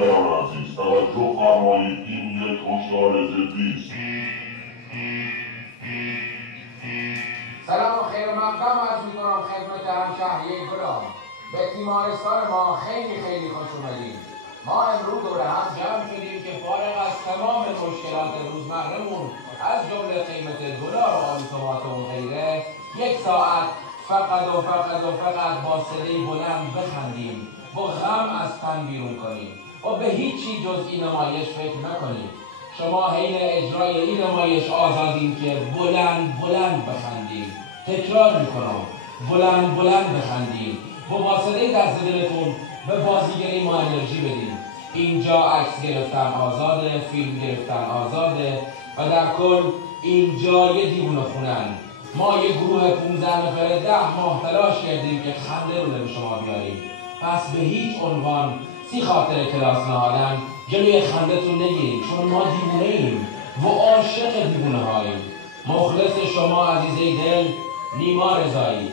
برادران عزیز توجه فرمایید، این یک هشدار جدی است. سلام و خیر و مقدم عرض می‌کنم خدمت همشهری گلم. به تیمارستان ما خیلی خوش اومدید. ما امروز دوره هم جمع شدیم که فارغ از تمام مشکلات روزمره‌مون از جمله قیمت دلار و آب تومات و غیره، یک ساعت فقط با صدای بلند بخندیم و غم از تن بیرون کنیم و به هیچی جز این نمایش فکر نکنیم. شما حین اجرای این نمایش آزادین که بلند بخندیم. تکرار میکنم، بلند بخندیم و با صدای دست دلتون به بازیگری ما انرژی بدیم. اینجا عکس گرفتن آزاده، فیلم گرفتن آزاده و در کل اینجا یه دیوونه خونن. ما یه گروه 15 نفره 10 ماه تلاش کردیم که خنده رو به شما بیاریم. پس به هیچ عنوان سی خاطر کلاس نهادن جلوی خندتون نگیریم، چون ما دیوونه ایم و عاشق دیوونه هاییم. مخلص شما عزیزه دل، نیما رضایی.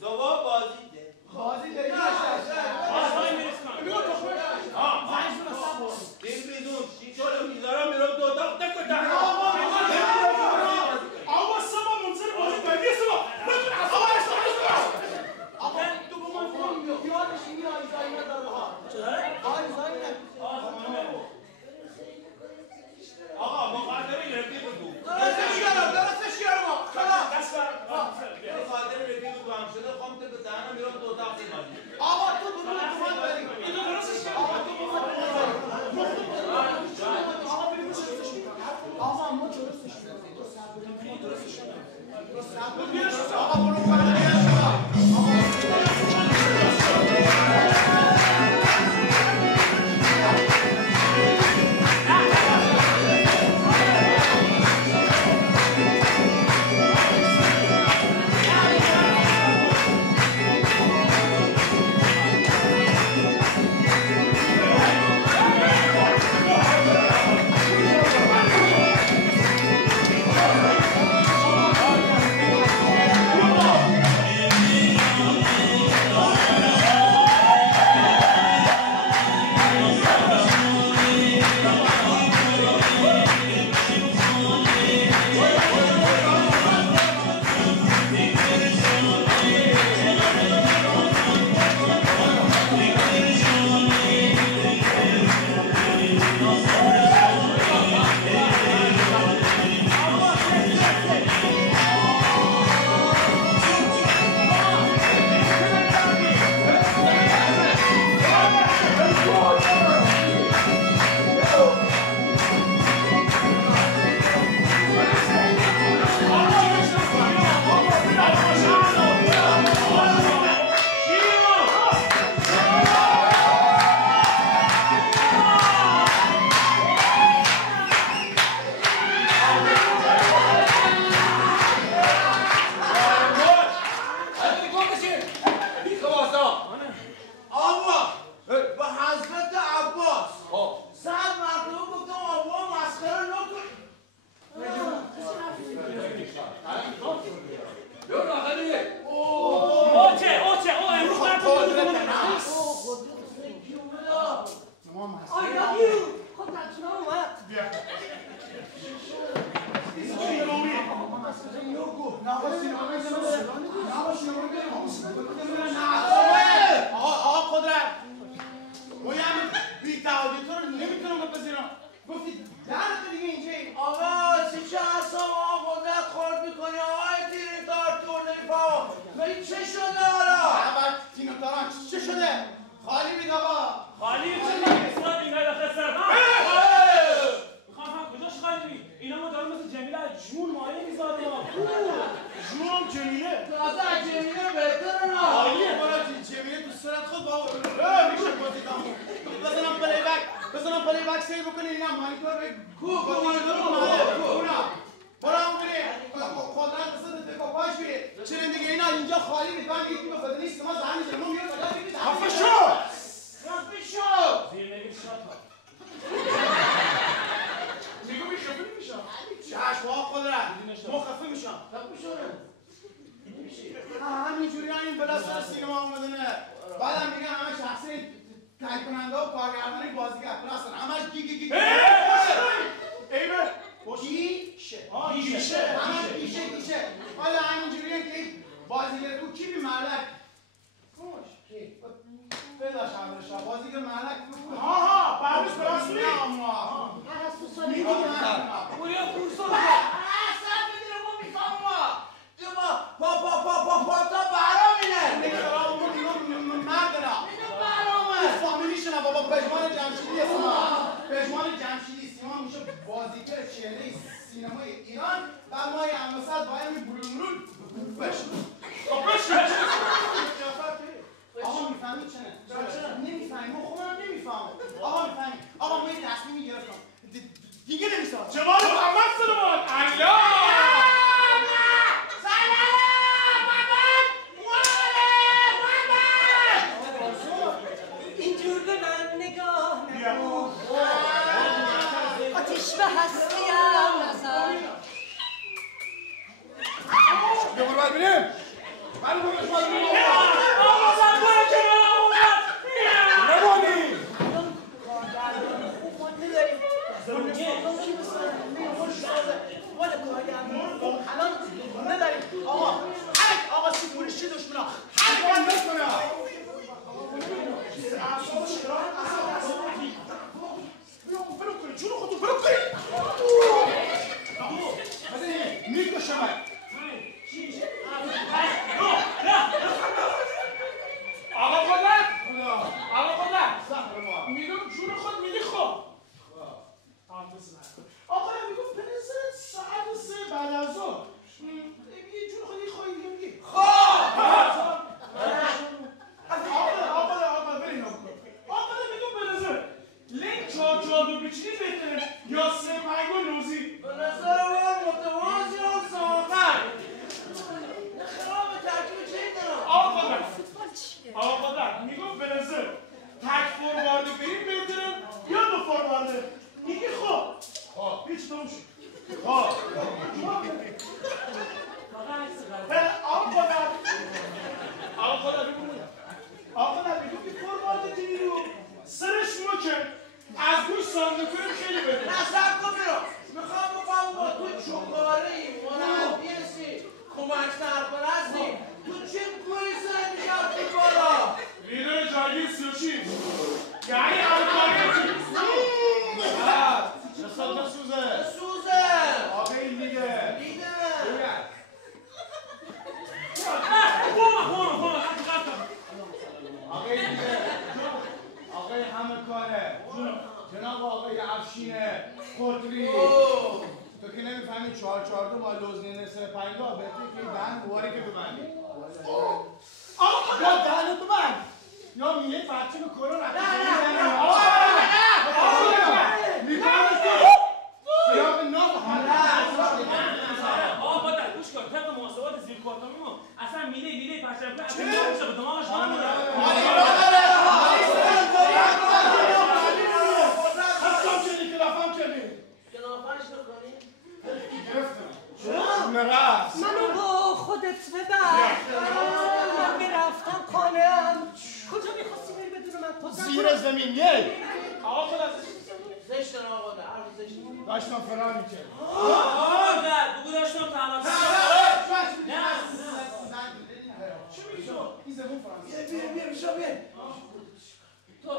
زوا بازی ده آقا برو کنه یا سپنگ و لوزی؟ به نظر من متوازی و ساقن خراب ترکیب چه دارم؟ آقا قدر میگم به نظر تک فوروارده بریم بهتره یا دو فوروارده؟ میگه خب هیچ نموش خب آقا قدر بگو که فوروارده دیدی رو سرش مکن از گوش سانده کنیم خیلی بده نصب کن برو میخوام بفهم با تو چوکاری مربیسی کمک سرپرستی تو چه گویی سر میشفتی بالا لیدر جایی 36 یعنی همکاری چه سوزه آقا این دیگه آقای همه کاره جناب آقای افشینه خودری تو که نمیفهمی 442 ما لوزنین سه پنگاه بهتره که این دهن دوباره که ببندی آقا دهنو ببند یا میگه بچه به کرونا آقا با در گوش کن طبق محاسبات زیر کارتامیمون اصلا میله پرچم کنه اصلا نمیشه به دماغش منو با خودت ببر من میرفتم خانم کجا میخواستی بری بدون من زیر زمین یک آقا خود ازش زشتن آقا ده حرف زشتن داشتم فرار میکرد آقا در بگو داشتم تماس نه چی میگی تو؟ این زبون فرانسه بیا بیشا بیا تو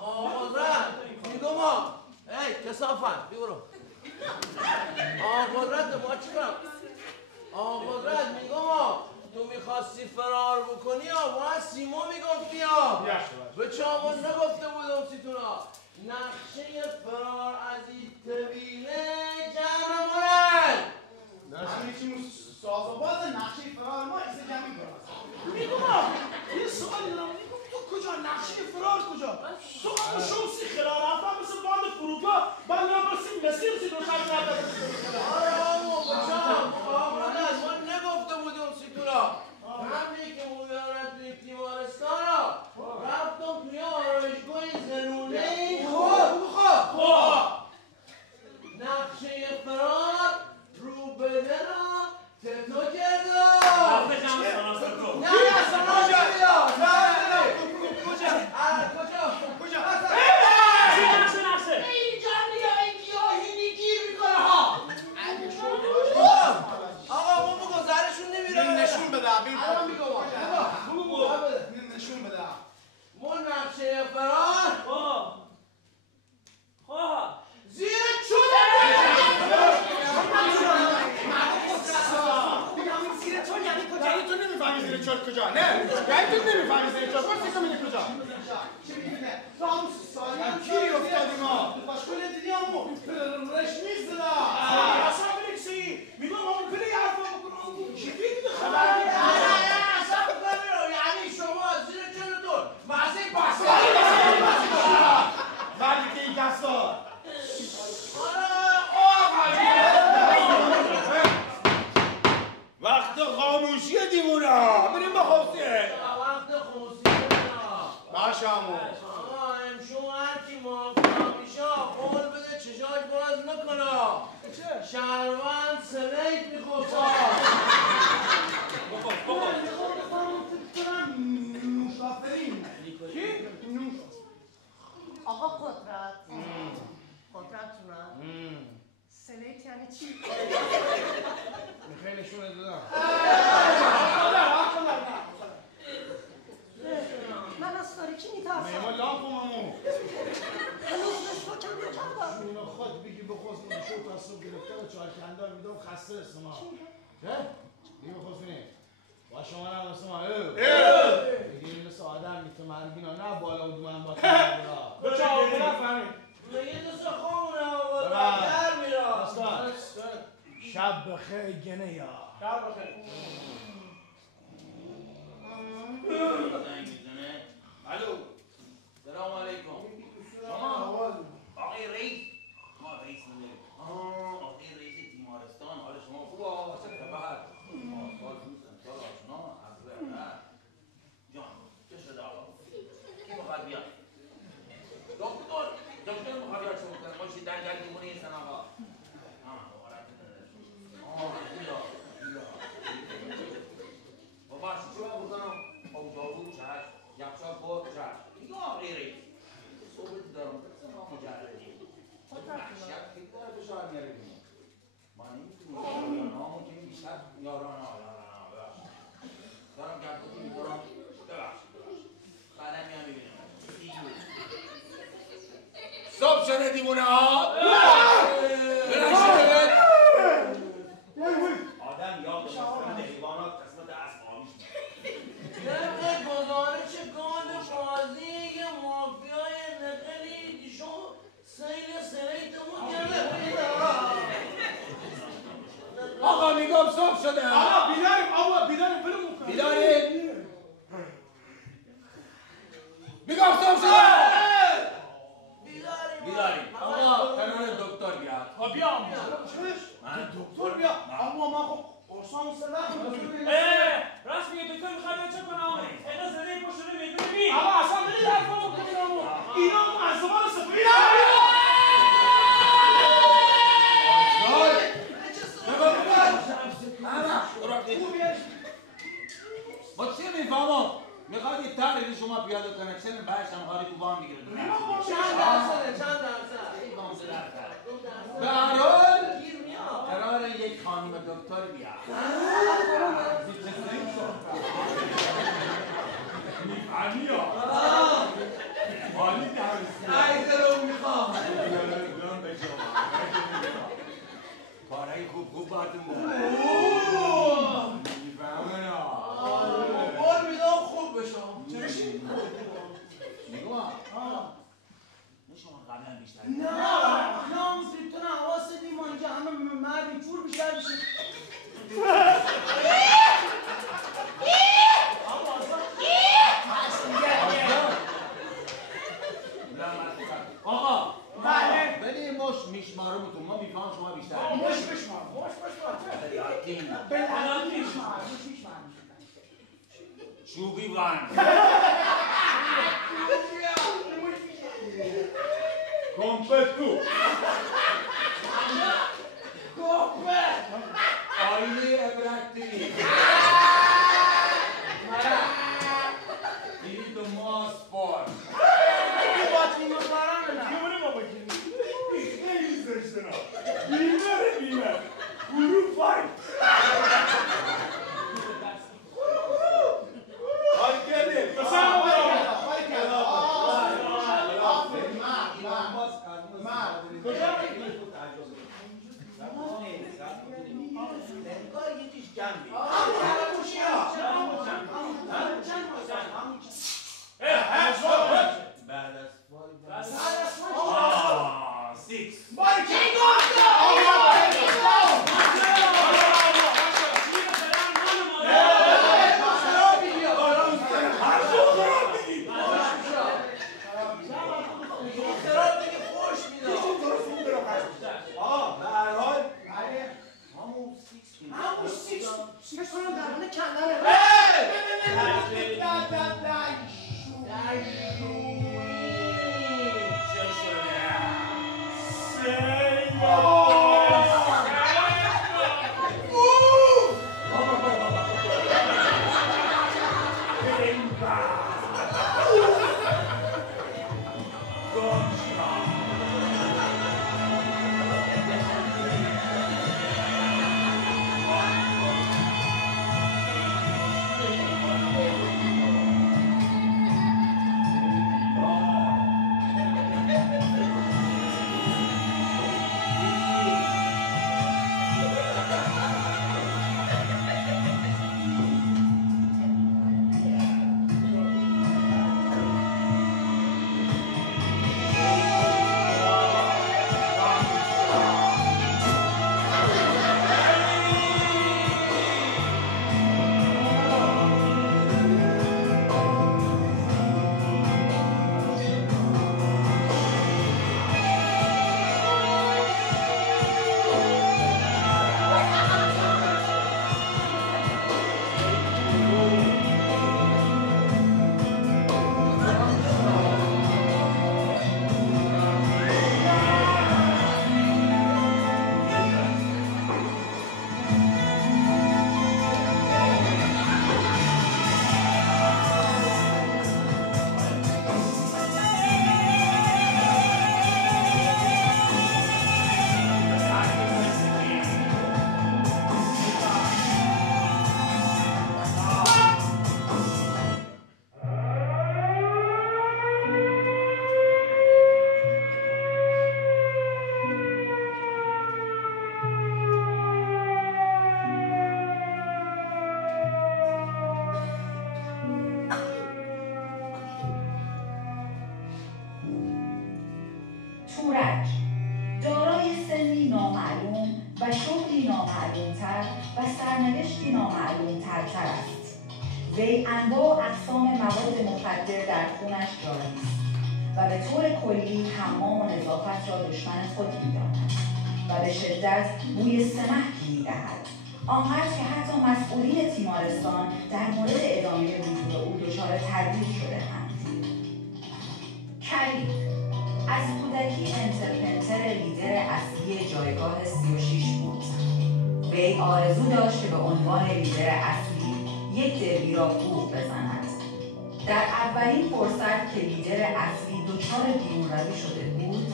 آقا رد میگم ها ای کسافت بی برو آقا رد ما چیکار آقا رد میگم ها تو میخواستی فرار بکنی یا باید سیمو میگفتی یا به چاقون نگفته بودم سیتونا نقشه فرار از این طویله جمع مورد نقشه چی سازوباز نقشه فرار ما ایسه جمعی کنم میگم یه سوالی دارم تو کجا نقشه فرار کجا تو اما شمسی خلال رفتن مثل باند فرودگاه من نبرسیم مسیر سی دو شب نرده آرامو بچم آقا من نگفته بودم سیتونا همینی که مویارت توی تیمارستان رفتم توی آرایشگاه زنونه خب نقشه فرار رو بده را تتو کردم نه سناس بیاد کجا این جمعی های گیاهینی گیر میکنه ها آقا ما بگذارشون نمیره نشون بده الان میگم نشون بده ما نقشه فرار زیر چونه زیر چون یعنی کجا یعنی تو نمیفهمی زیر چال کجا نه یعنی تو نمیفهمی زیر چال برسی کمیده کجا چه میدونه تو هم سالی کیری افتادی ما باشکل دیدی همو رشمی زدا اصلا بلیکسی میگم همون پلی حرفا بکنم چی دیدی خبر اصلا بکنم یعنی شما زیر چونتون مزه بسته ولی که این دستا وقت خاموشی دیوونا بریم با خوصیه وقت خوصیه باشه همون آقا امشو هرکی موافقا میشه قول بده چشاش باز نکنه شهروند سلیت میخوصا نوش آفرین کی؟ نوش آقا قدرت جونم سلیت یعنی چی؟ میخوای نشونه دادم من از تاریکی میترسم میما لامپم همون هنوز نشو کم نکردم شونه خود بگی بخواست شو تا صبح گرفته و چهارکندار میدم خسته است ما دیگه بخواستنی با شما نه مثل ما بگیری مثل آدم میتونه مرگینا نه بالا و دومن با کنم به چه آقا نفهمید میگه دست خامونه آقا در میرا شب بخیر گنه یا شب بخیر الو سلام علیکم آقای رئیس میمونه ها. آدم یا به قسمت حیوانات قسمت اسبانیش طبق گزارش گاد قاضی یه مافیای نقلی ایشون سیل سریتمون کرده. آقا میگم صبح شده. آقا بیداریم بلمون کن. بیدارید؟ میگم صبح شده. بیداریم. آقا قرار دکتر بیاد. خب بیام. دکتر بیا. اما من خب قرصامو سلام. راست میگه دکتر میخواد چه کنم؟ اینا زده پشت رو میگه ببین. آقا اصلا بری در فاز کنم. اینا معصومان سفری. با چی میفهمم؟ میخواد یه تغییری شما پیاده کنه چه بعدش هم خواهی تو وام میگیره. چند درصد؟ به هر حال قرار یک خانم دکتر بیاد. میفهمی یا؟ مالی درستی. ای دلو میخوام. کارهای خوب باتون داره. میفهمه یا؟ قول میدم خوب بشم. نگاه شما قبلا بیشتر نه مسیب تو نه حواست دیمانجا همه مردی چور بیشتر بشید. آقا بله. بلی مش میشمارمتون ما میفهم شما بیشتر مش بشمار. شوقی وان کمپتو آینه ابرکتری این دو ماس فور Kimine baba kimine? Ne izlersin ha? Bilmem. Guru fight. Hadi gelin. Mesela Six. Bari kim? Allah! سرنوشتی نامعلوم ترتر است. وی انواع و اقسام مواد مخدر در خونش جاری است و به طور کلی حمام و نظافت را دشمن خود می‌داند و به شدت بوی سمک می‌دهد، آنقدر که حتی مسئولین تیمارستان در مورد ادامه حضور او دچار تردید شده‌اند. کریم از کودکی انترپنتر لیدر اصلی جایگاه 36 بود. وی آرزو داشت که به عنوان لیدر اصلی یک دربی را بوق بزند. در اولین فرصت که لیدر اصلی دچار بیرون‌روی شده بود،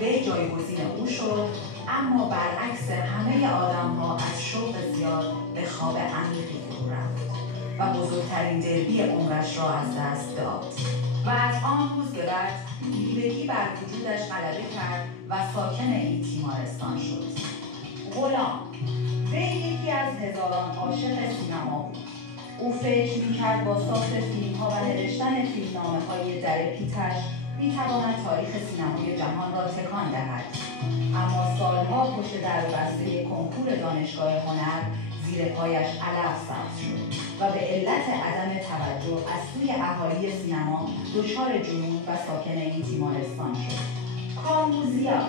وی جایگزین او شد، اما برعکس همه آدم‌ها از شوق زیاد به خواب عمیقی فرو رفت و بزرگترین دربی عمرش را از دست داد و از آن روز به بعد بیوگی بر وجودش غلبه کرد و ساکن این تیمارستان شد. غلام وی یکی از هزاران عاشق سینما بود. او فکر می‌کرد با ساخت فیلم‌ها و نوشتن فیلمنامه‌های در پیتش می‌تواند تاریخ سینمای جهان را تکان دهد. اما سالها پشت در بسته کنکور دانشگاه هنر زیر پایش علف سبز شد و به علت عدم توجه از سوی اهالی سینما دچار جنون و ساکن این تیمارستان شد. کاموزیا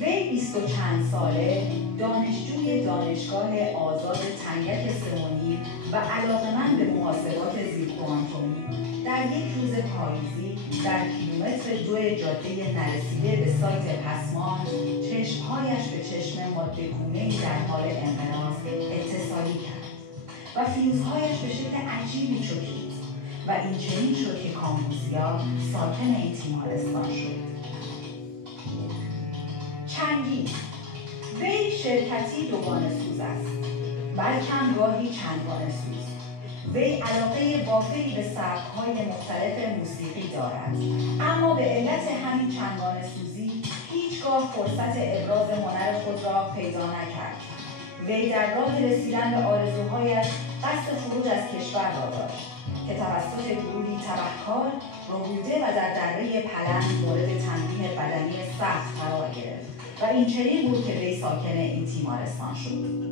وی 20 و چند ساله دانشجوی دانشگاه آزاد تنگک سمونی و علاقه‌مند به محاسبات زیرکوانتومی در یک روز پاییزی در کیلومتر 2 جاده نرسیده به سایت پسمان چشمهایش به چشم ماده‌گونه‌ای در حال انقراض اتصالی کرد و فیوزهایش به شکل عجیبی چکید و این چنین شد که کاموزیا ساکن این تیمارستان شد. چنگیز وی شرکتی دوگانه سوز است، بلکه گاهی چندگانه سوز. وی علاقه وافری به سبک‌های مختلف موسیقی دارد، اما به علت همین چندگانه سوزی هیچگاه فرصت ابراز هنر خود را پیدا نکرد. وی در راه رسیدن به آرزوهایش قصد خروج از کشور را داشت که توسط گروهی تبهکار ربوده و در دره پلنگ مورد تمرین بدنی سخت قرار گرفت و این چنین بود که وی ساکن این تیمارستان شد.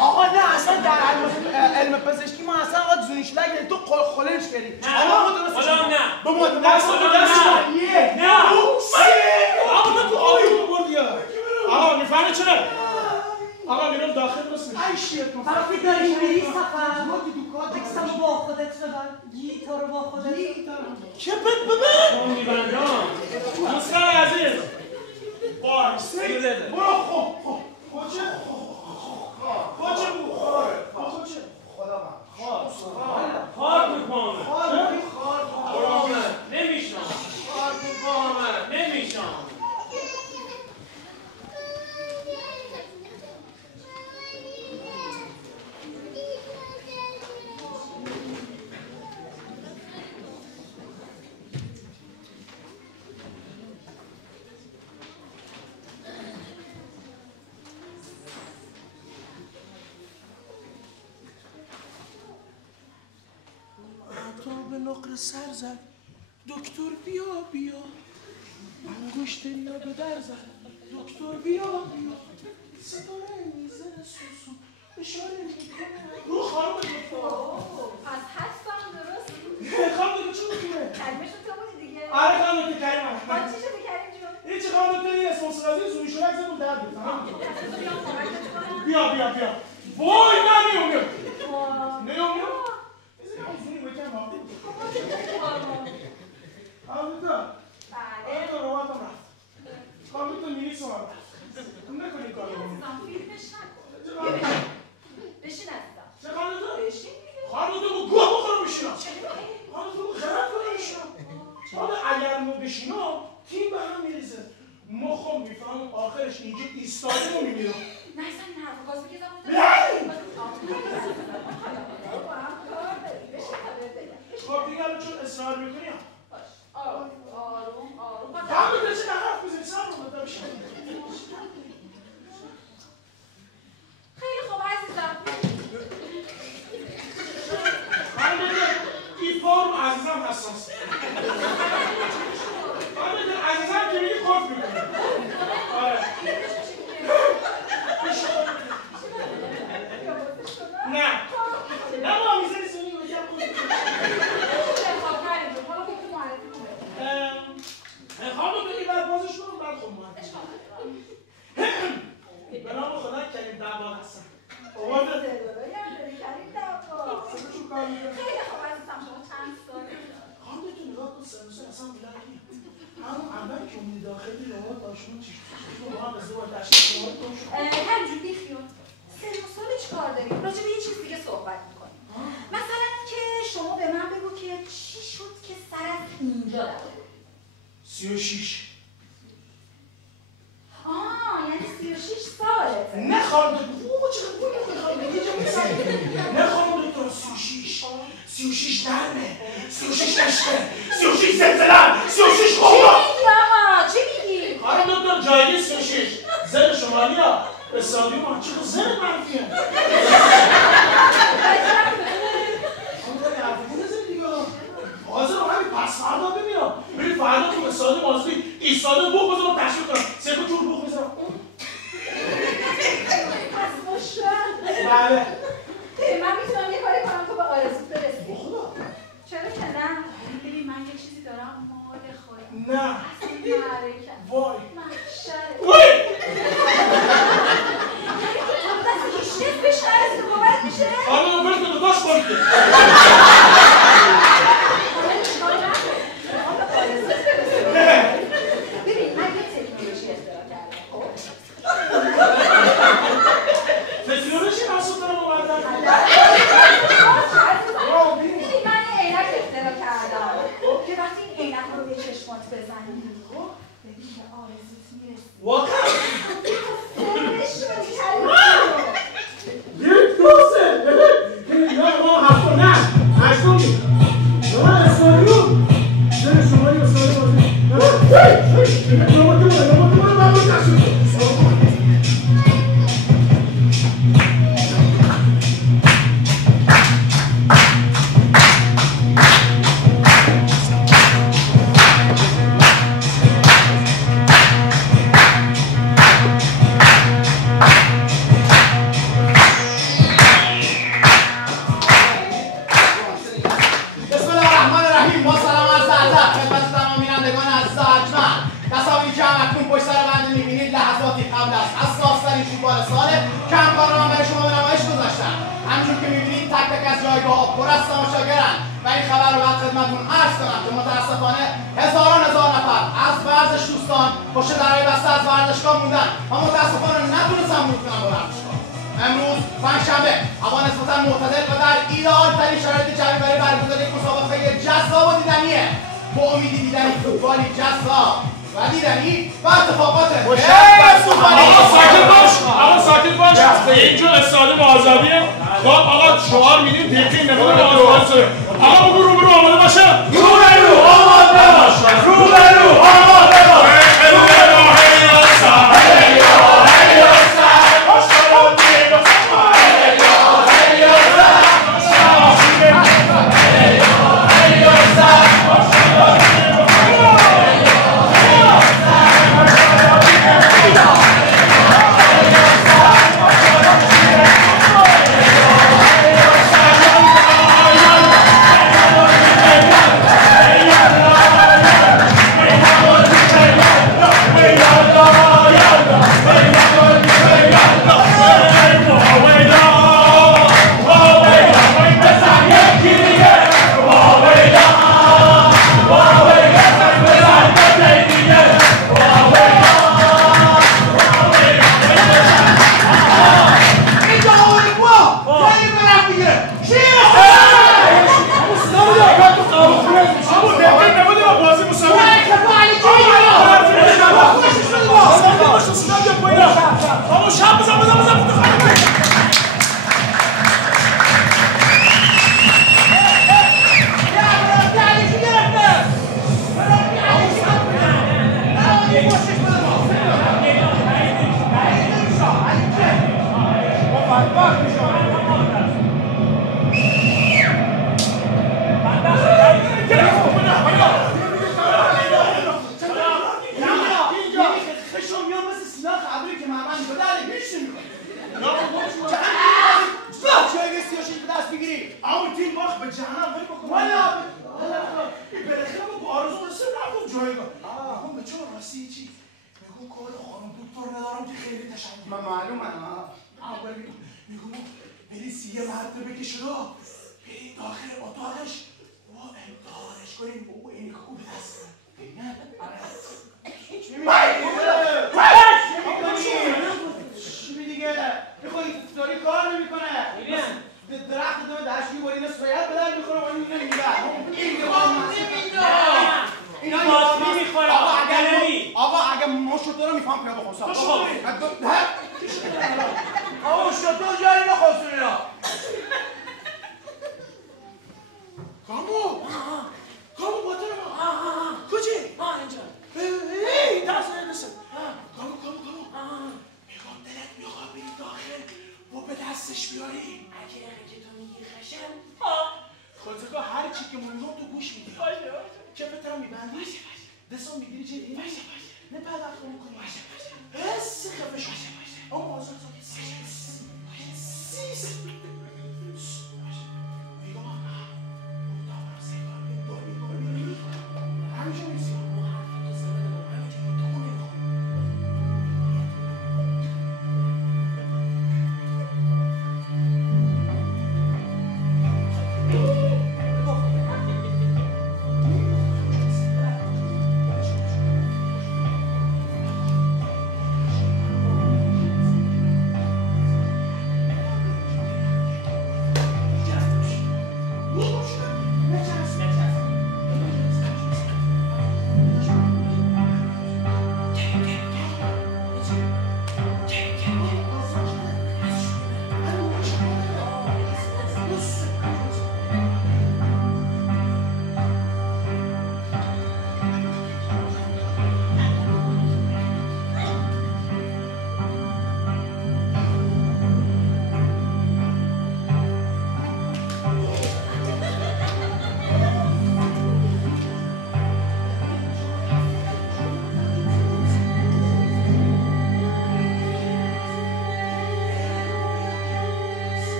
آقا نه اصلا علم پزشکی ما اصلا وقت زونیشلک تو خلنش کردی خدا نه به ما دست نه آقا تو آبی بردی آقا میفهمه چرا آقا میرم داخل بسید ای شیط وقتی داری میری سفر عکسمو با خودت ببر گیتارو با خودت چه بد ببر میبندم دوستان عزیز بایستی برو خوچه بود خوچه خدا من خار میکنه نمیشم به نقره سر زد دکتر بیا انگشت لب در زد دکتر بیا ستاره میزن سوسو اشاره میکنه رو خانم دکتر پس حدسم درست خانم دکتر چه میکنه؟ کلمش تو بودی دیگه آره خانم دکتر کریم با چی شده کریم جون؟ هیچی خانم دکتر یه اسم سرازی زومی شلک زد و در بود بیا وای نه نیوم آره رواتم رفت خانم تو میریسم هم رفت نکنی کار رو فیلمش نکن بشین عزیزم چه خانم تو؟ بشین خانم تو گوه بخورم بشینم خانم تو خرد کنم بشینم حالا اگر ما بشینم تیم به هم میریزه مخم میفهمم آخرش اینجا ایستاده رو میمیرم نه اصلا این حرف باز بگیزم خب دیگه الان چون اصرار میکنیم آروم هم بگه چه حرف بزنی سر رو بودم خیلی خوب عزیزم من بگه این فرم عزیزم حساس من بگه عزیزم که میگه کف میکنه آره نه با میزنی سونی بگم خانم بگی بعد بازش کنم بعد خود معرفی به نام خدا کریم دعوان هستم خیلی خوب عزیزم شما چند ساله خانم تو نگاه کن سنوسه اصلا بلنگی همون اول که اومدی داخلی لغات داشتون چی شد با هم ازدواج داشتیم لغات داشتون همینجور بیخیال سن و سال چی کار داریم؟ راجع به یه چیز دیگه صحبت میکنیم مثلا که شما به من بگو که چی شد که سرت اینجا در 36 یعنی 36 سالته نه خانم دکتر چقدر بوی میخوام یه جا میسنی نه خانم دکتر 36 درمه 36 نشته 36 زلزله 36 خوبا چی میگی؟ خانم دکتر جایگی 36 زن شمالی ها به سادی ما چقدر زن منفیه حاضر رو همین پس فردا ببینم ببین فردا تو به ساده مازدی ایستاده بوق بزنم تشویق کنم سه جور بوق بزنم پس مشکل بله من میتونم یه کاری کنم تو به آرزوت برسی بخدا چرا که نه؟ ببین من یه چیزی دارم مال خودم نه اصلا معرکم وای محشره وای تو دست که شف بشه از تو باورت میشه؟ خانم برد تو داشت کنید ببین من یه تکنولوژی اختراع کردم خب تکنولوژی محصول دارم اومده جایگاه ها پر از تماشاگرن و این خبر رو باید خدمتتون عرض کنم که متاسفانه هزار نفر از ورزش دوستان پشت درهای بسته از ورزشگاه موندن و متاسفانه نتونستن ورود کنن به ورزشگاه. امروز پنجشنبه هوا نسبتا معتدل و در ایدئال ترین شرایط جوی برای برگزاری یک مسابقه جذاب و دیدنیه با امیدی دیدنی فوتبالی جذاب و دیدنی و اتفاقات ساکت باش اینجا استادیوم آزادیه. خب آقا شعار میدیم دقیقی نمونه آزاد شده. آقا بگو رو آماده باشه. رو آماده باشه. رو آماده باشه.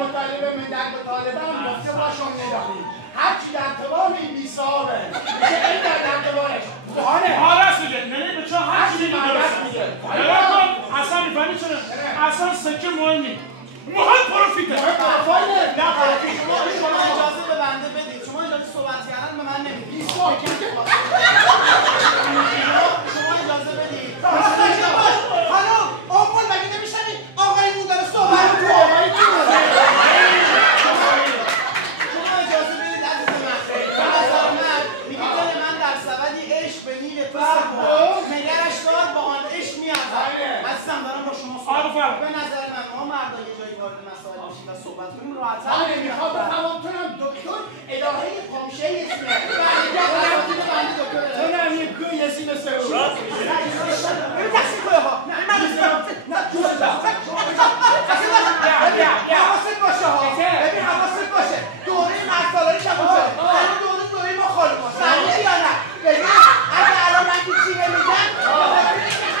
مطالبه ملت به طالبان گفته باشون نداری هرچی در توان این بیسابه میگه این در توانش آره سوگه ننی به چه هرچی دیگه درسته اصلا میفهمی چرا؟ اصلا سکه مهم نیست مهم پروفیته نه پروفیت شما اجازه به بنده بدید شما اجازه صحبت کردن به من نمیدید شما اجازه بدید خانم آقای مگه نمیشنید آقای مون داره صحبت تو آقای شما اجازه بدید عزیز من به نظر من میگه دل من در سبدی عشق به نیل تو سپرد مگرش دار با آن عشق میارزد عزیزم دارم با شما صحبت به نظر من ما مردا یه جایی وارد مسائل بشیم و صحبت کنیم راحت‌تر میخواد بفهمم تونم دکتر الهه قمشه اسمه تونم یه گوی اسم سرو ببین تقصیر توی ها حواست باشه ها ببین حواست باشه دوره مرسالاری شبوزه همین دوره ما خالی باشه فهمیدی یا نه ببین اگه الان من که چی نمیگم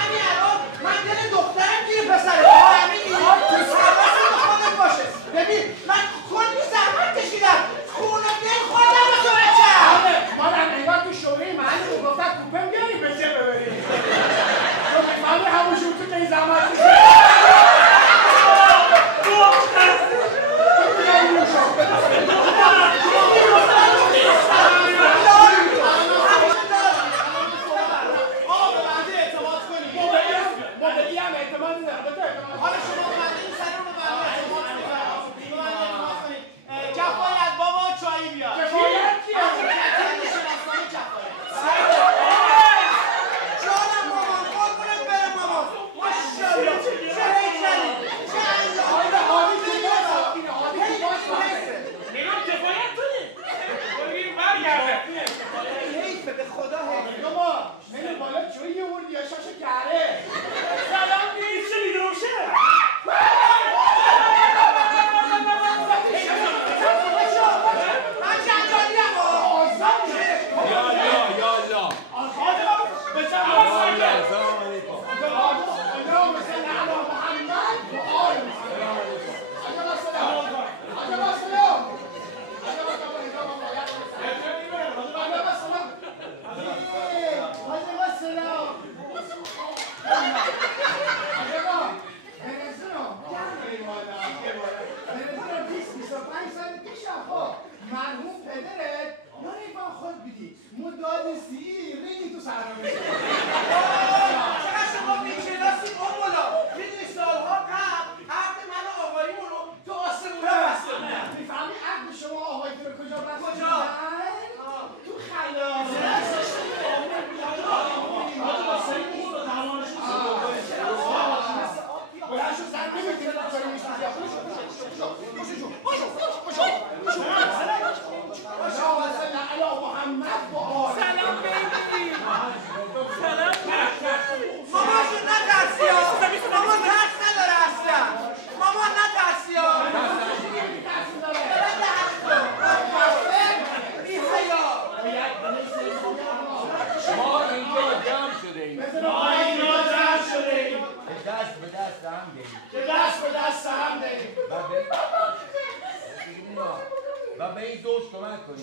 همین الان من دل دخترم گیر پسره فهمیدی حواست به خودت باشه ببین من کلی زحمت کشیدم خون و دل خوردم به تو بچم مادم انگار تو شوره محلی رو گفتن کوپه میاری به چه ببریم تو بفهمی همون شورتو که این زحمت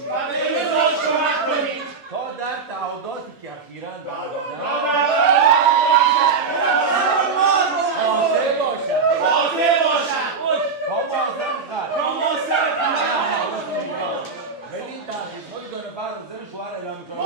و به این زوج کمک کنید تا در تعهداتی که اخیراً قاطع باشد تا موثر ولی این تحقیقاتی داره بعد از زن شوهر اعلام می‌کنه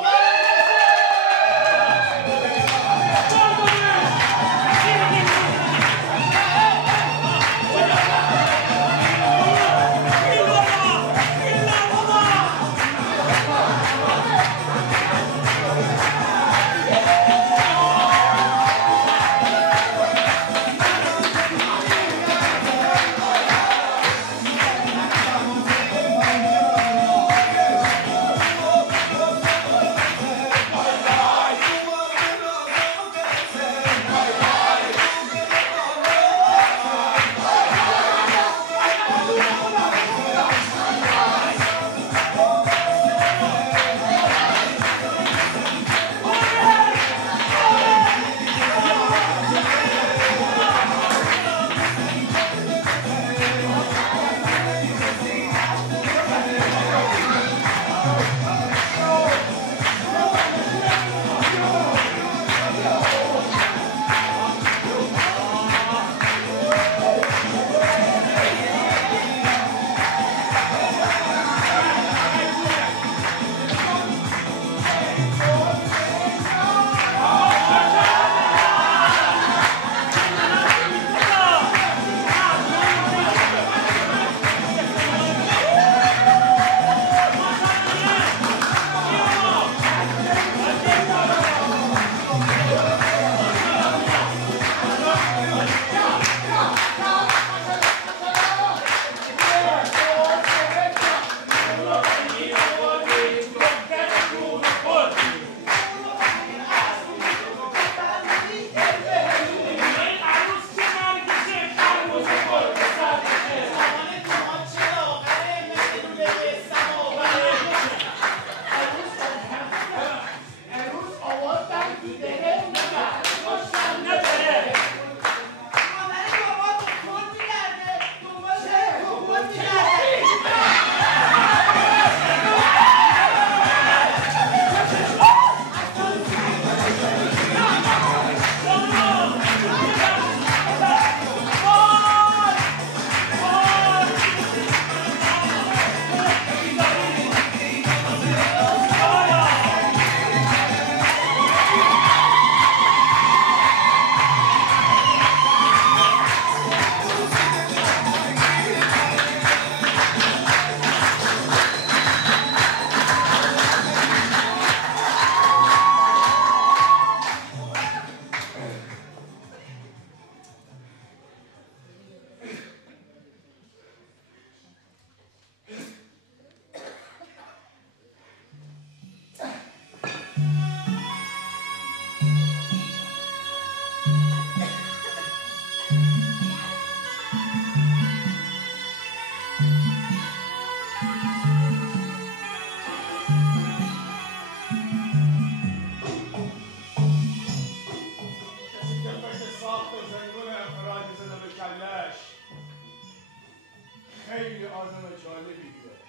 آدم جالبی بیاره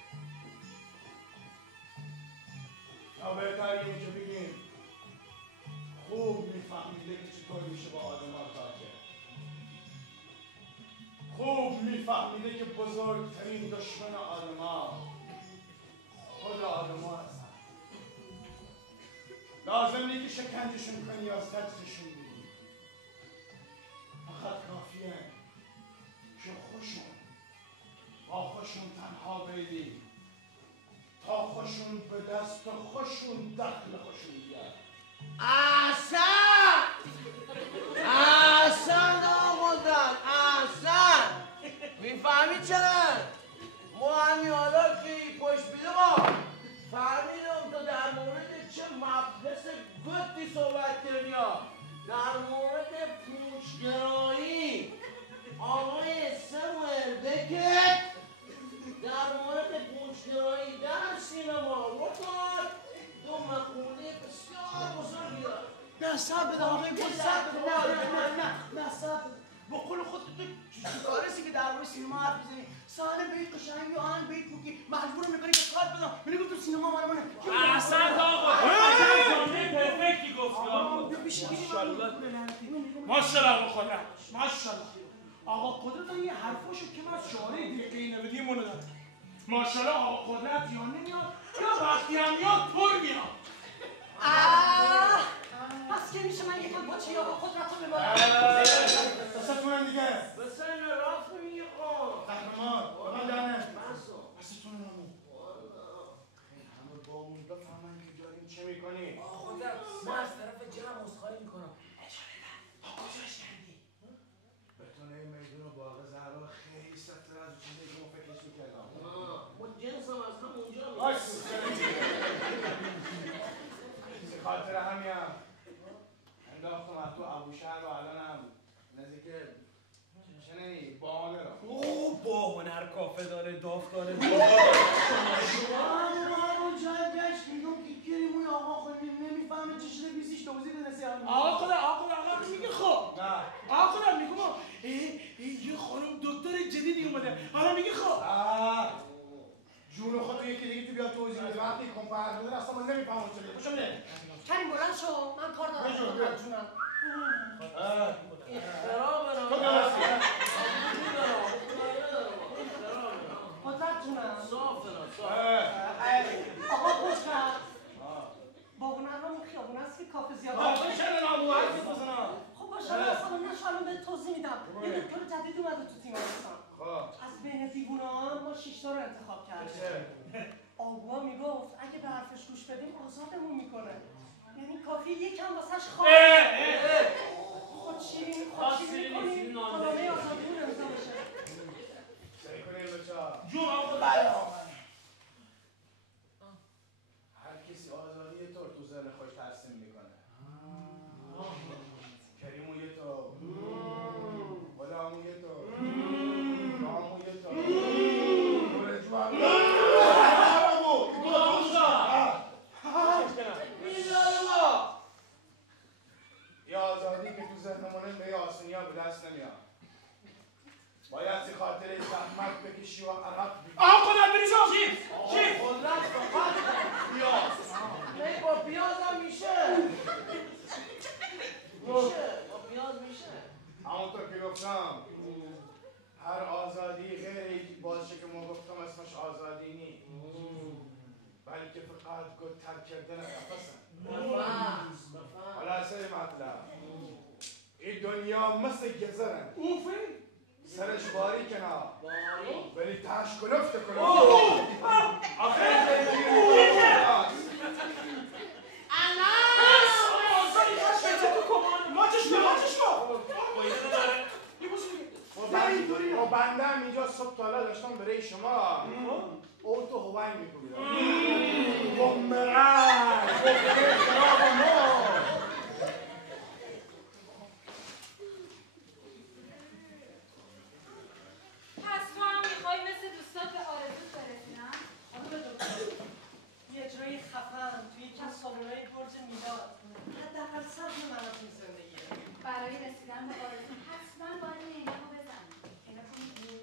یا بهتر اینه که بگیم خوب میفهمیده که چطور میشه با آدم ها کار کرد خوب میفهمیده که بزرگترین دشمن آدم ها خود آدم ها هستن لازم نیست که شکنجشون کنی یا زجرشون بدی فقط کافیه که با خوشون تنها بیدی تا خوشون به دست خوشون دخل خوشون بیاد احسن آقودن احسن میفهمی چرا؟ ما همین حالا که پشت بیده ما فهمیدم تو در مورد چه مبحث گفتی صحبت کردی در مورد پوچگرایی آقای سموئل بکت در مورد پوچگرایی در سینما رکن دو مقوله بسیار بزرگی دارد نه صبر بده آقای گل صبر بده نه صبر بده با قول خود تو کارسی که در روی سینما حرف میزنی سال بیت قشنگی آهنگ بیت بگی مجبور میکنی که کار بدم میگم تو سینما منو احسنت آقا جمله پرفکتی گفتی ماشاءالله خدا ماشاءالله آقا قدرت یه حرفاشو که من شعاره دقیقی نبودیم اونو دارم ماشاءالله آقا قدرت یا نمیاد یا وقتی هم میاد پر میاد پس که میشه من یکم با چه آقا قدرت رو ببارم دستتونم دیگه بسن راست میگه خب قهرمان بابا دانه دستتون نمو خیلی همه با اون بفهمن که داریم چه میکنی قدرت من از طرف جمع عذرخواهی میکنم اجاره ده کجاش کردی بتونه این میدون باغ زهرا خیلی سخت‌تر از چیزی که ما فکرش میکردم ما جنسم از هم اونجا خاطر همیم انداختم از تو ابوشهر و الانم نزدیک شنی باهانه را با هنر کافه داره داف داره شما همون جای گشت میگم که گریموی آقا خیلی نمیفهمه چی شده بیسیش توضیح بنسی آقا میگه خب آقا خدا میگم یه خانم دکتر جدیدی اومده حالا میگه خب جون خودتو یکی دیگه تو بیا توضیح بده وقتی کمپر بودن اصلا من نمیفهمم چه بگم باشم بده کریم بلند شو من کار دارم جونم قدرت جونم آقا خوش کرد بابونه همون خیابونه است که کافه زیاد خب باشه اصلا الان به توضیح میدم یه دکتر جدید اومده تو تیمارستان از بین دیوونه ها ما 6 تا رو انتخاب کردیم آقا میگفت اگه به حرفش گوش بدیم آزادمون میکنه یعنی کافیه یکم واسش خواب خودشیرین میکنیم تا نامه آزادیمون امضا بشه سعی کنیم بچه ها جون آقا بله آقا هر کسی آزادی طور تو ذهن خوش ترسیم میکنه کریمو یه تو غلامو یه تو رامو یه تو برجوان یه آزادی که تو ذهنمونه به یه آسونی ها به دست نمیاد باید زی خاطره زحمت بکشی و عرق بگی آقا قدرت بریزم چی؟ قدرت فقط پیاز با پیاز هم میشه با پیاز میشه همونطور که گفتم هر آزادی غیر یکی باشه که ما گفتم اسمش آزادی نی بلکه فقط ترک کردن قفصه خلاصه مطلب این دنیا مثل گذرن سرش باری کنار ولی تاش کلفت کنار آخر و بنده هم اینجا صبح تالا داشتم برای شما او تو هوای میکنید بومرنگ پس تو هم میخوای مثل دوستات به آرزوت برسی نه؟ یه جایی خفن توی یکی از سالن‌های برج میلاد حداقل صبر من از این زندگیه برای رسیدن به آرزو حتما باید این عینکو بزنی عینکو می‌بینی؟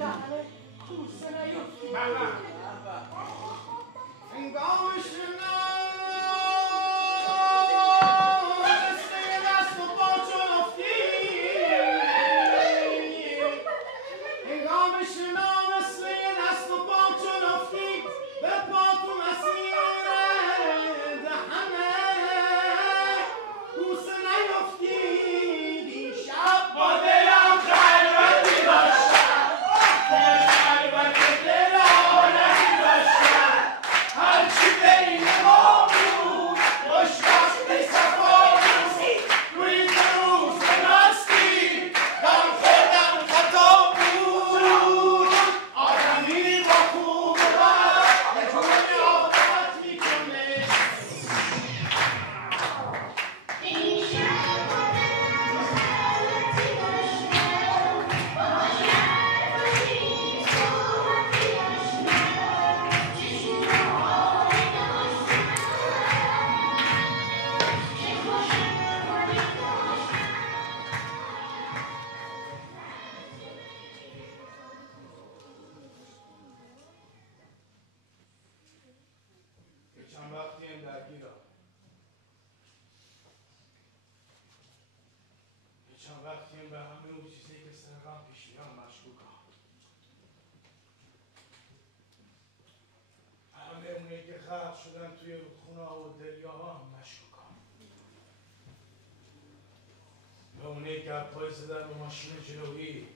دهن کوسه نیفتی هنگام شنا شدن توی خونه و دریاها هم مشکوکم و اونایی که پای زدن به ماشین جلویی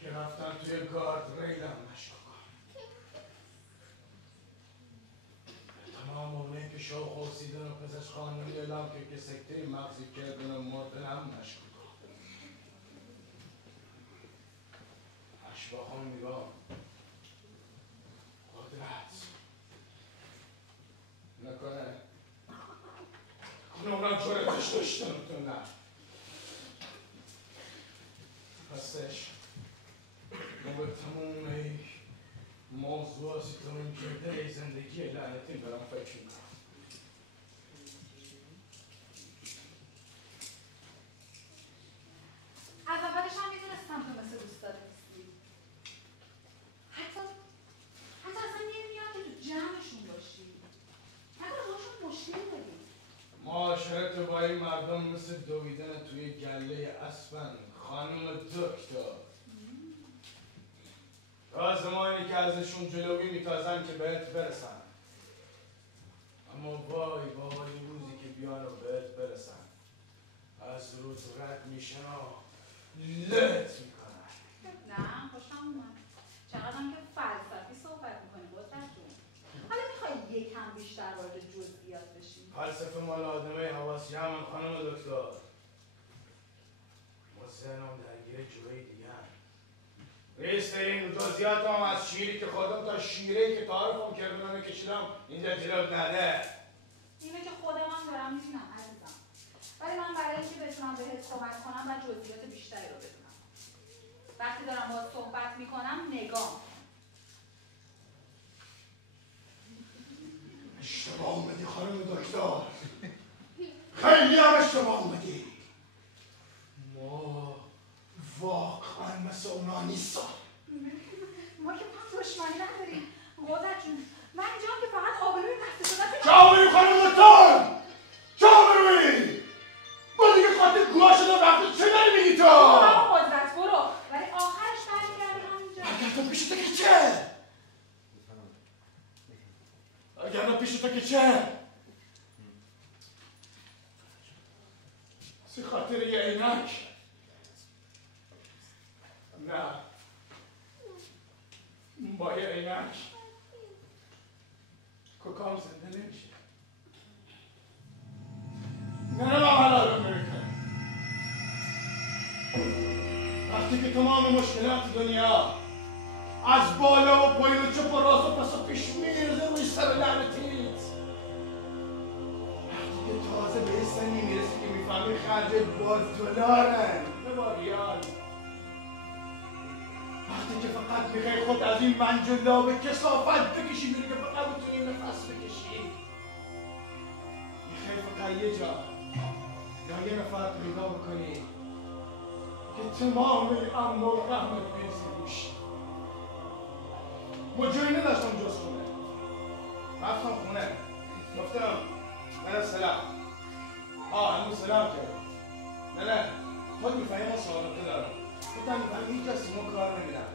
که رفتن توی گارد ریل هم مشکوکم تمام اونایی که شوق خوصیدن و پزشک قانونی اعلام که سکته مغزی کردن و مردن هم مشکوکم اشباخان نگاه نکنه اونم جورتش داشتن تو نه پسش ما به تموم موضوعاتی که من کرده زندگی لعنتی برام فکر میکنم از اولش هم میدونستم تو مثل دوست داره نیستی حتی اصلا نمیاد که تو جمعشون باشی معاشرت با این مردم مثل دویدن توی گله اسفن خانم دکتر تا زمانی که ازشون جلوی میتازن که بهت برسن اما وای روزی که بیان و بهت برسن از روز رد میشن و لت میکنن نه خوشم اومد چقدرم که فلسفی صحبت میکنی قدرت جون حالا میخوای یکم بیشتر وارد جزئیات بشی فلسفه مال آدمه حواسی همون خانم دکتر ما ذهنم درگیر جوری دیگه هم ریست این جزئیات هم از شیری که خودم تا شیرهی که تعارفم کردم میکشیدم اینجا جلوت نده اینه که خودم هم دارم میدونم عزیزم ولی من برای اینکه بتونم بهت کمک کنم و جزئیات بیشتری رو بدونم وقتی دارم باهات صحبت میکنم نگاه اشتباه اومدی خانم دکتر خیلی هم اشتباه اومدی ما واقعا مثل اونا نیستم ما که با دشمنی نداریم قدرت جون من اینجا که فقط آبروی رفته شدن چه آبروی خانم دکتر چه آبروی با دیگه خاطر گواه شده رفته چه داری میگی تو قدرت برو ولی آخرش برمیگرده همینجا اگر تو پیشته که چه اگر تو پیشته که چه سی خاطر یه عینک نه با یه عینک کوکام زنده نمیشه نه حلال میکنه وقتی که تمام مشکلات دنیا از بالا و پایین و چپ و راست و پس و پیش میرزه روی سر لعنتیت وقتی که تازه به این سنی میرسی که میفهمی خرجت با دلارن نه با ریال وقتی که فقط میخوای خود از این منجلا به کثافت بکشی بیرون که فقط بتونی نفس بکشی میخوای فقط یه جا یا یه نفر نگاه بکنی که تمام اموال رحمت بریزی روش. ما جایی نداشتم جز خونه. رفتم خونه. گفتم نه سلام. همون سلام کرد. نه خود میفهمی ما سوالات دارم. گفتم میفهمی هیچ کسی ما کار نمیدم.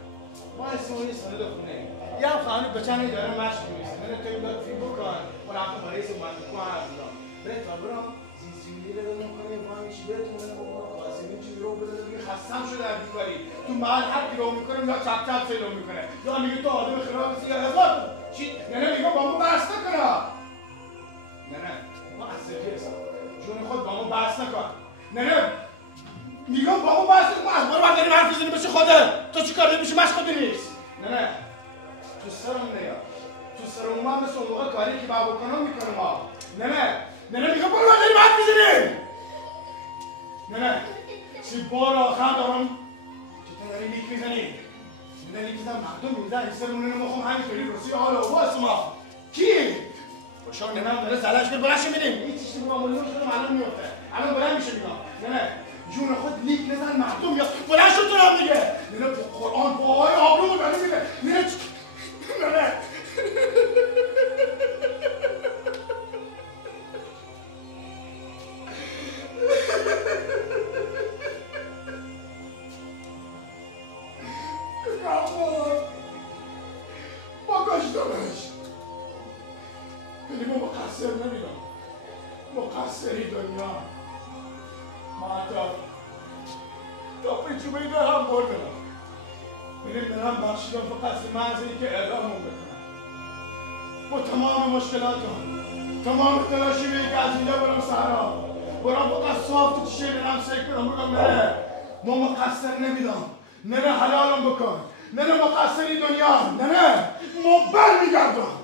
ما اسمونی سند خونه. یه هم خانه بچنی دارم مشق می‌کنم. من توی داد فیلم بکن. و رفتم برای سومن کوه هستم. برای تا برام زیسیلی رو می‌کنیم. ما چی بهتون قاسمی چی رو بده دیگه خستم شده از بیکاری. تو محل هر کی رو می‌کنه یا چپ چپ سلام می‌کنه. یا میگه تو آدم خراب هستی یا هزار. چی؟ نه میگم با ما بحث نکن. نه ما عصبی هستم. جون خود با ما بحث نکن. نه میگم با ما بحث نکن. از بار بعد داریم حرف می‌زنی مثل خودت. تو چیکار نمی‌شی مشق نیست. نه تو سرم نیا. تو سرم ما مثل اون موقع کاری که با بکنم میکنم ها. نه میگم برو بعد داریم حرف می‌زنی. نه چی بار آخر دارم چطور داری لیک میزنی؟ من لیک میزنم مردم میزن این سرمونه رو مخوام همینطوری روسی حال اوباس ما کی؟ باشا نمیم داره زلش بیر بلنش میدیم این چیشتی با معمولی شدم الان میفته الان بلند میشه میگم نه جون خود لیک نزن مردم یا بلند شد تو هم دیگه نه قرآن با آقای آبرو رو بلند میده نه با کشتمش ولی ما مقصر نمیدم مقصری دنیا ما حتی تا پیچوبه در هم بردم میریم در هم بخشیدم فقط محضی که اعلامون بکنم با تمام مشکلاتم تمام تلاشیمی که از اینجا برم سهرا برم فقط صاف تو چیشه نرم سیک کنم بگم نه ما مقصر نمیدم نه حلالم بکن نه مقصری دنیا نه ما بر میگردم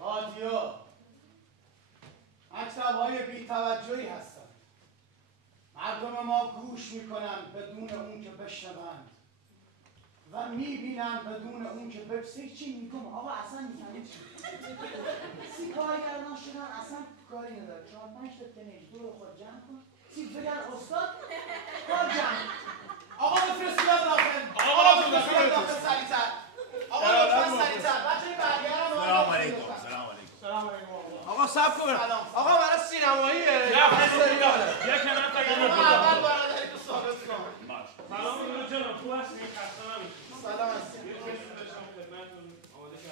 رادیو مکتب‌های بی‌توجهی هستند. مردم ما گوش میکنند بدون اون که بشنوند و میبینند بدون اون که بپسید. چی میگم آقا اصلا میفهمید چی؟ سی کارگردان شدن اصلا کاری نداره. 4-5 تا تنیج دور خود جمع کن. سی بگن استاد کار جمع. آقا بفرست بیاد داخل. آقا بفرست بیاد داخل سریع‌تر. آقا لطفاً سریع‌تر. بچه‌ی برگردن. سلام علیکم. سلام علیکم. سلام علیکم. آقا صبر کن. آقا برای سینماییه. یک کنار تا کنار بود. اول برادری تو ثابت کن. سلام علیکم جناب. خوب هستید؟ خسته نباشید. سلام هستید.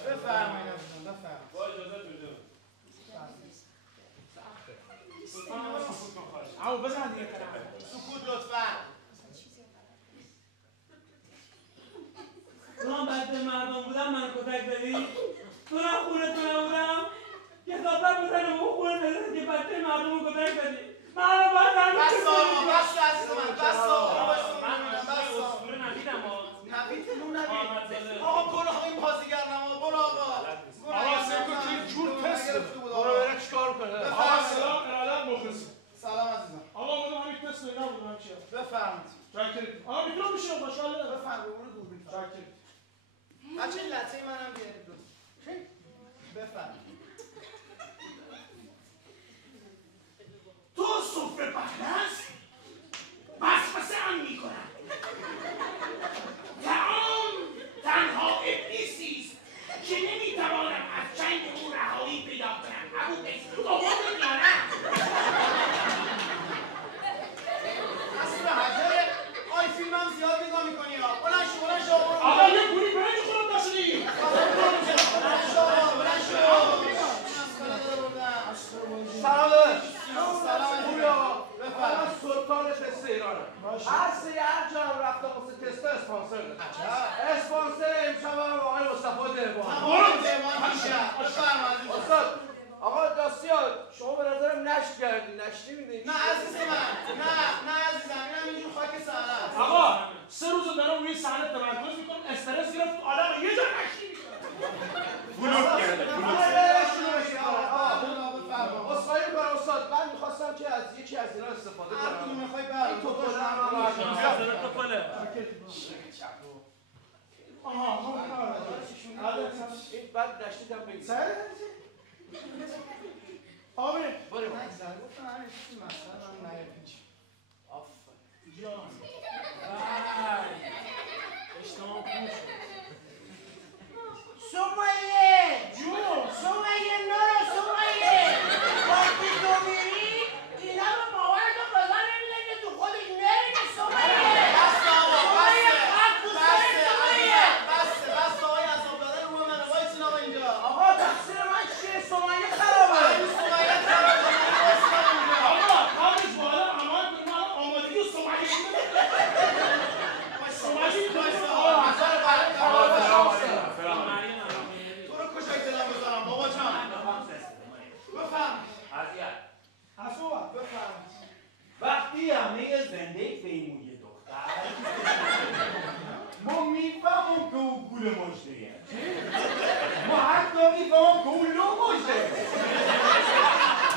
بفرمایید عزیزم بفرمایید. با اجازهتون جناب. عمو بزن دیگه سکوت لطفاً. من بعد مردم بودم من کتک دادی؟ تو نه خونه تو نبودم؟ یه دابت بزنم اون خونه بزنم که بچه مردم رو کتک دادی. من باید بس آقا بس عزیز من بس آقا من اسطوره ندیدم نوید نون نوید آقا برو این بازیگر نما برو آقا آقا سکوت یه جور پس برو بره چیکار کنه؟ آقا سلام ارادت مخلص. سلام عزیزم. آقا بودم همین تست اینا بودم چیه؟ بفرمایید. شکرید. آقا میتونم بشینم خوشحال ندارم. بفرمایید برو دور بفرمایید. شکرید. بچه لطه منم بیارید لطفا. بفرمایید. تو سفره پهلست وسوسه ام میکنم. طعام تنها ابلیسی است که نمیتوانم از چنگ او رهایی پیدا کنم. ابو قیس تو خودت یا نه؟ اصلا حجره آی فیلم هم زیاد نگاه میکنی ها. بلند شو آقا یه پولی برنج خودم داشتی. بلند شو سلام داداش. سلام خوبی آقا؟ بفرمایید. من سلطان تست ایرانم. هر سری هر جا هم رفتم واسه تست اسپانسر دارم. اسپانسر امشب هم آقای مصطفی دهبان. برو دهبان میشه. بفرمایید. استاد آقا داستیان شما به نظرم نشت کردی. نشتی میدین؟ نه عزیز من نه عزیزم اینم اینجور خاک صحنه است. آقا 3 روز دارم روی صحنه تمرکز میکنم. استرس گرفت آدم یه جا نشی میکنه. فلوت کرده. اصخایی میکنم استاد. من میخواستم که از یکی از اینا استفاده کنم. هر کدوم میخوای برام. این توپل هم این بعد نشتید هم بگید. آبی بریم. گفتم همین چیزی مثلا من نیافتم. آفرین. جان. اشتماع خوب شد. سمیه جون. سمیه نورو سمیه وقتی تو میری اینا رو باور کن بزن نمیدن که تو خودش نمیگه سمیه بس آقا سمیه خط دوستای سمیه بس آقای عذاب دادن رو من وایسین آقا اینجا. آقا تقصیر من چیه سمیه خرابه این سمیه خراب کنه وایسین آقا اینجا. آقا کارش بالا عمل کنیم آمادگی و سمعی تو رو کشک دلم بذارم بابا جان. بفهم حسوبت بفهم. وقتی همه زنده پیمون یه دختر ما میفهمم که او گول مجده ما حتی میفهمم که او لو مجده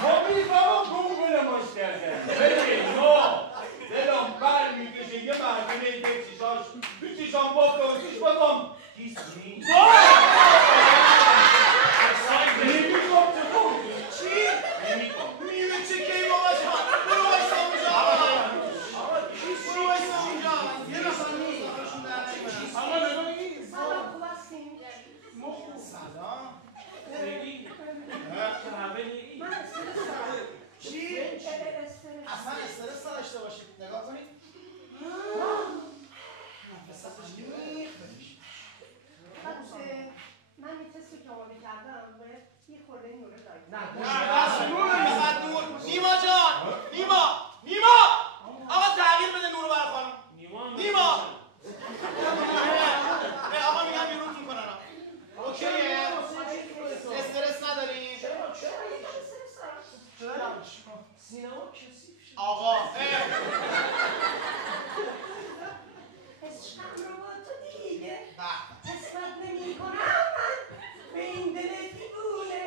ما میفهمم که او گول مجده ببین ما دلم بر میکشه یه مردونه یه چیزاش تو چیزام بافته و توش بگم کیس نیست نمیگم تو چی؟ میوه چه کی بابا جان؟ برو وایسا اونجا. برو وایسا اونجا. یه نفر نیست. آخرشون در نمیاد. آقا نگاه این سلام خوب هستین؟ سلام. من استرس دارم. چی؟ استرس. اصلا استرس نداشته باشید. نگاه کنید. نفسش گرفت. من یه تست که آماده کردم باید یه خورده نوره داریم. بس نور میخواد نور. نیما جان. نیما. آقا تغییر بده نور برای خانم. نیما. آقا میگم بیرونتون کنن. اوکیه؟ استرس نداری؟ چرا استرس دارم؟ سینما کثیف شد. آقا عشقم رو با تو دیگه قسمت نمی کنم من به این دل دیوونه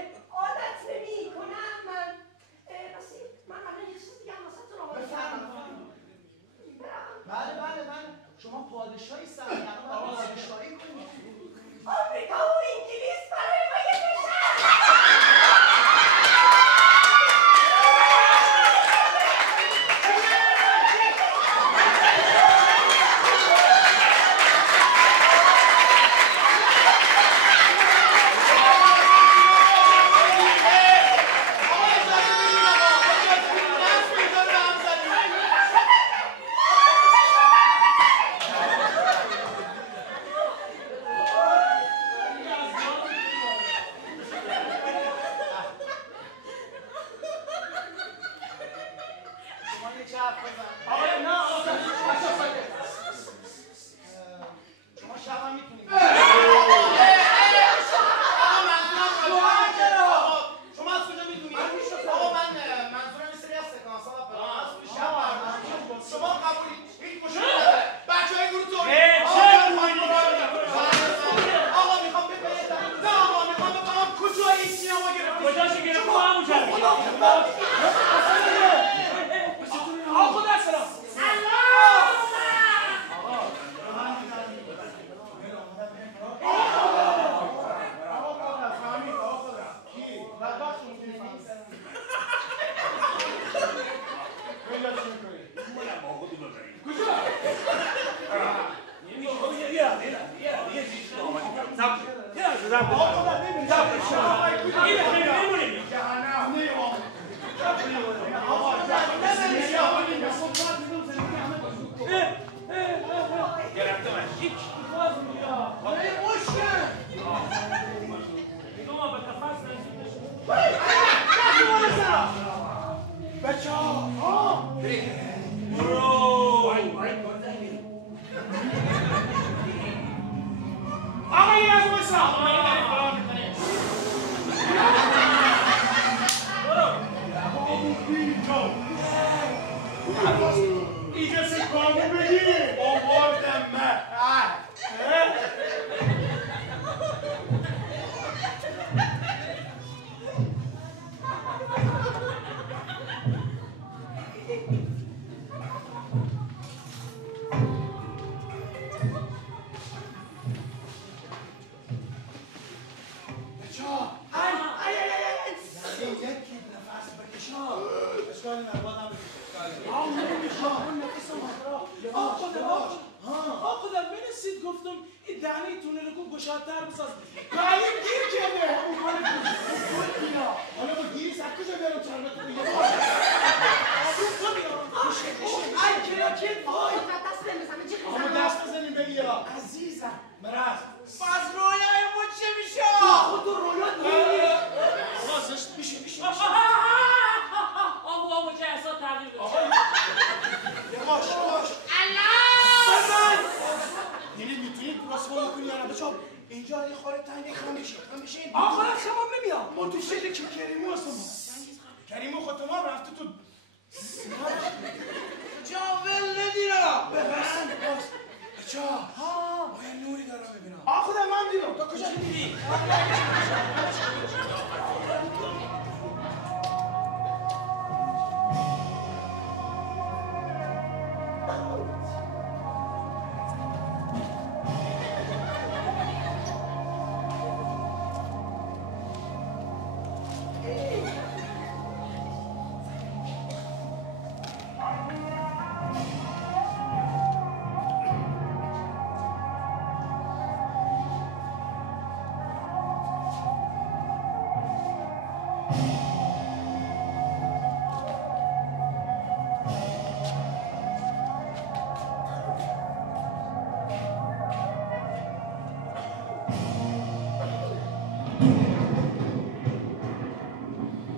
آقا خدا سلام.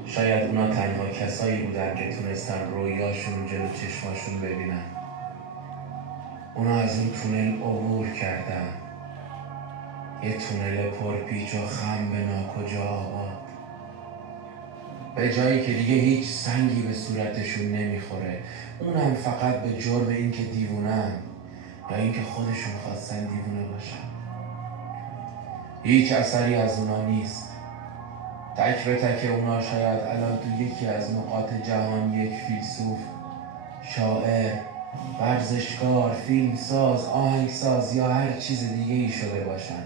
شاید اونا تنها کسایی بودن که تونستن رویاشون جلو چشماشون ببینن. اونا از اون تونل عبور کردن، یه تونل پرپیچ و خم به ناکجا آباد، به جایی که دیگه هیچ سنگی به صورتشون نمیخوره، اونم فقط به جرم این که دیوونن یا این که خودشون خواستن دیوونه باشن. هیچ اثری از اونا نیست. تک به تک اونا شاید الان تو یکی از نقاط جهان یک فیلسوف، شاعر، ورزشکار، فیلمساز، آهنگساز یا هر چیز دیگه ای شده باشن.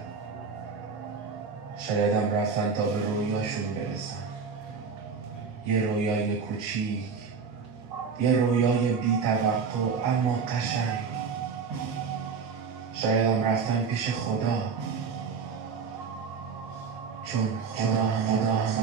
شاید هم رفتن تا به رویاشون برسن. یه رویای کوچیک، یه رویای بی توقع اما قشنگ. شاید هم رفتن پیش خدا، چون خدا است.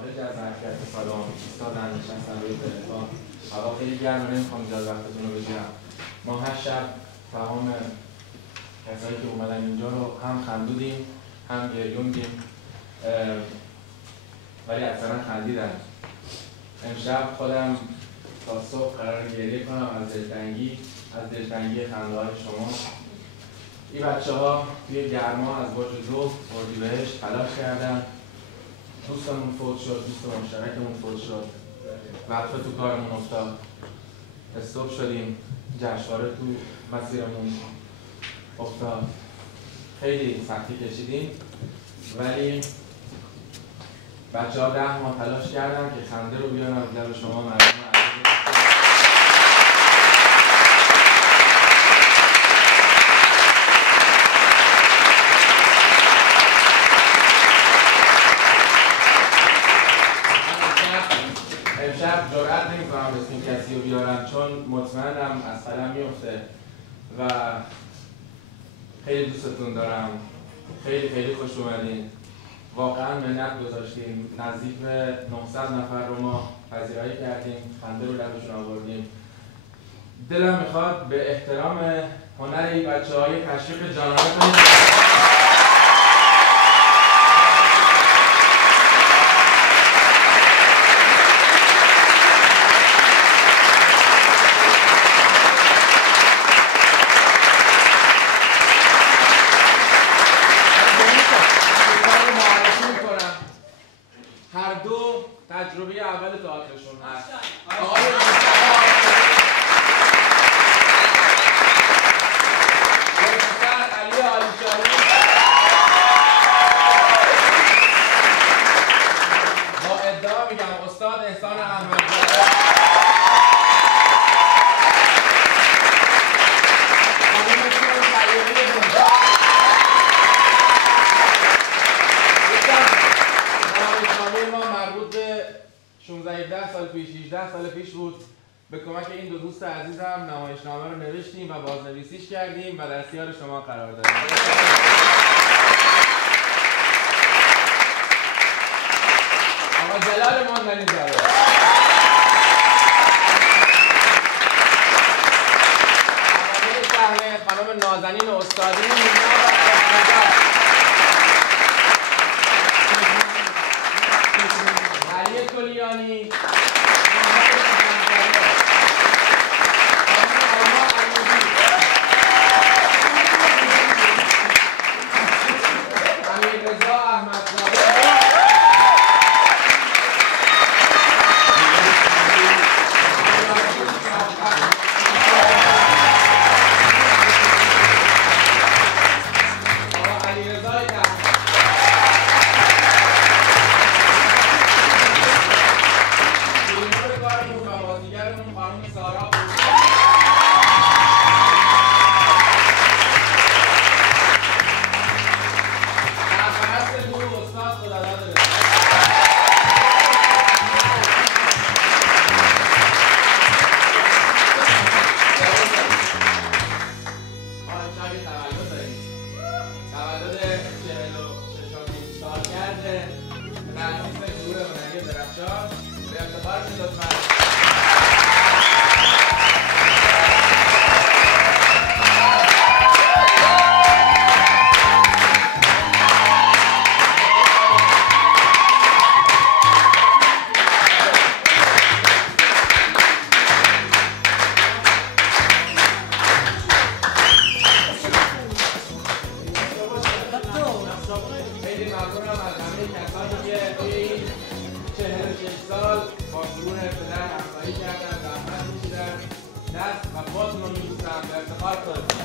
خارج از حرکت سالن ایستادن نشستن روی تلفن. هوا خیلی گرمه، نمیخوام زیاد وقتتون رو بگیرم. ما هر شب تمام کسایی که اومدن اینجا رو هم خندودیم هم گریوندیم، ولی اکثرا خندیدن. امشب خودم تا صبح قرار گریه کنم از دلتنگی خنده های شما. این بچه ها توی گرما از برج 2 اردیبهشت تلاش کردن. دوستمون فوت شد، دوست مشترکمون فوت شد، وقفه تو کارمون افتاد، استوب شدیم، جشنواره تو مسیرمون افتاد. خیلی سختی کشیدیم، ولی بچه ها 10 ماه تلاش کردن که خنده رو بیارن از لب شما مردم عزیز. امشب جرئت نمی‌کنم اسم کسی رو بیارم چون مطمئنم از قلم میفته و خیلی دوستتون دارم. خیلی خیلی خوش اومدین. واقعا منت گذاشتیم. نزدیک به 900 نفر رو ما پذیرایی کردیم، خنده رو لبشون آوردیم. دلم میخواد به احترام هنر این بچه‌های تشویق جانانه کنیم. هر دو تجربه اول تئاترشون هست. آقای پسر علی عالیشاهی با ادعا میگم استاد احسان احمدزاده، ما مربوط به 16-17 سال پیش 18 سال پیش بود. به کمک این دو دوست عزیزم نمایشنامه رو نوشتیم و بازنویسیش کردیم و در اختیار شما قرار دادیم. آقا جلال ماندنی‌زاده، اول صحنه خانم نازنین استادی، علی کلیانی، امیررضا احمدزاده، دست و بازم رو می‌بوسم به افتخار کنید.